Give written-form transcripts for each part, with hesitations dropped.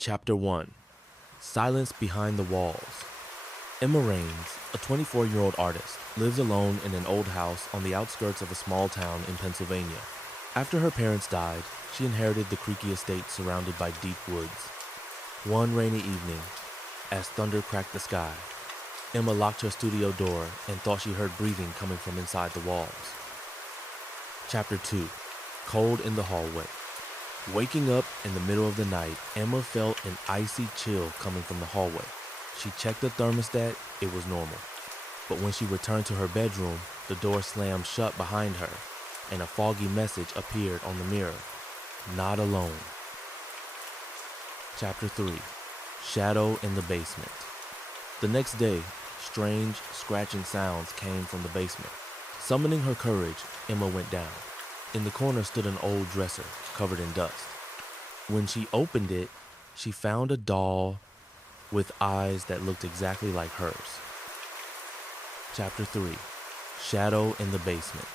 Chapter 1. Silence Behind the Walls. Emma Raines, a 24-year-old artist, lives alone in an old house on the outskirts of a small town in Pennsylvania. After her parents died, she inherited the creaky estate surrounded by deep woods. One rainy evening, as thunder cracked the sky, Emma locked her studio door and thought she heard breathing coming from inside the walls. Chapter 2. Cold in the Hallway. Waking up in the middle of the night, Emma felt an icy chill coming from the hallway. She checked the thermostat, it was normal. But when she returned to her bedroom, the door slammed shut behind her, and a foggy message appeared on the mirror. Not alone. Chapter 3. Shadow in the Basement. The next day, strange, scratching sounds came from the basement. Summoning her courage, Emma went down. In the corner stood an old dresser, covered in dust. When she opened it, she found a doll with eyes that looked exactly like hers. Chapter 3. Shadow in the Basement.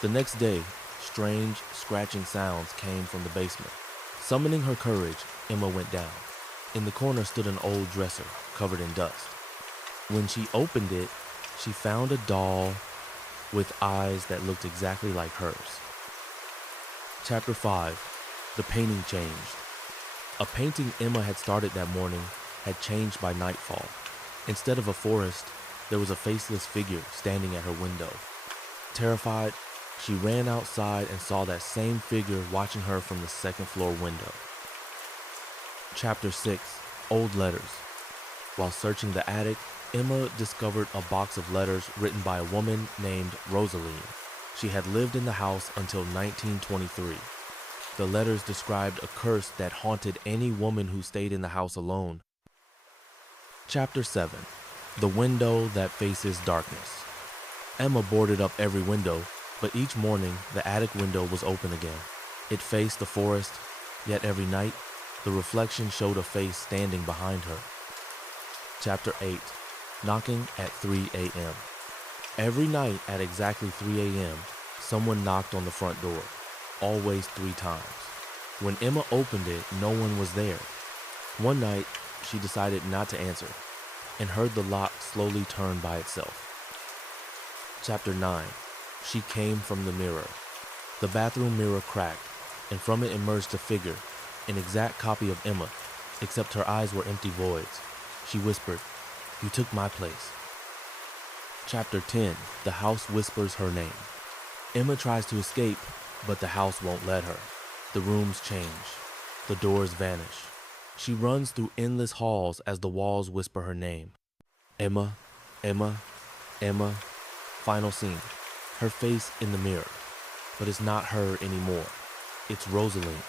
The next day, strange, scratching sounds came from the basement. Summoning her courage, Emma went down. In the corner stood an old dresser, covered in dust. When she opened it, she found a doll with eyes that looked exactly like hers. Chapter 5. The Painting Changed. A painting Emma had started that morning had changed by nightfall. Instead of a forest, there was a faceless figure standing at her window. Terrified, she ran outside and saw that same figure watching her from the second-floor window. Chapter 6. Old Letters. While searching the attic, Emma discovered a box of letters written by a woman named Rosaline. She had lived in the house until 1923. The letters described a curse that haunted any woman who stayed in the house alone. Chapter 7. The Window That Faces Darkness. Emma boarded up every window, but each morning the attic window was open again. It faced the forest, yet every night the reflection showed a face standing behind her. Chapter 8. Knocking at 3 a.m. Every night at exactly 3 a.m., someone knocked on the front door, always 3 times. When Emma opened it, no one was there. One night, she decided not to answer and heard the lock slowly turn by itself. Chapter 9. She Came from the Mirror. The bathroom mirror cracked, and from it emerged a figure, an exact copy of Emma, except her eyes were empty voids. She whispered, "You took my place." Chapter 10. The House Whispers Her Name. Emma tries to escape, but the house won't let her. The rooms change. The doors vanish. She runs through endless halls as the walls whisper her name. Emma, Emma, Emma. Final scene. Her face in the mirror. But it's not her anymore. It's Rosaline.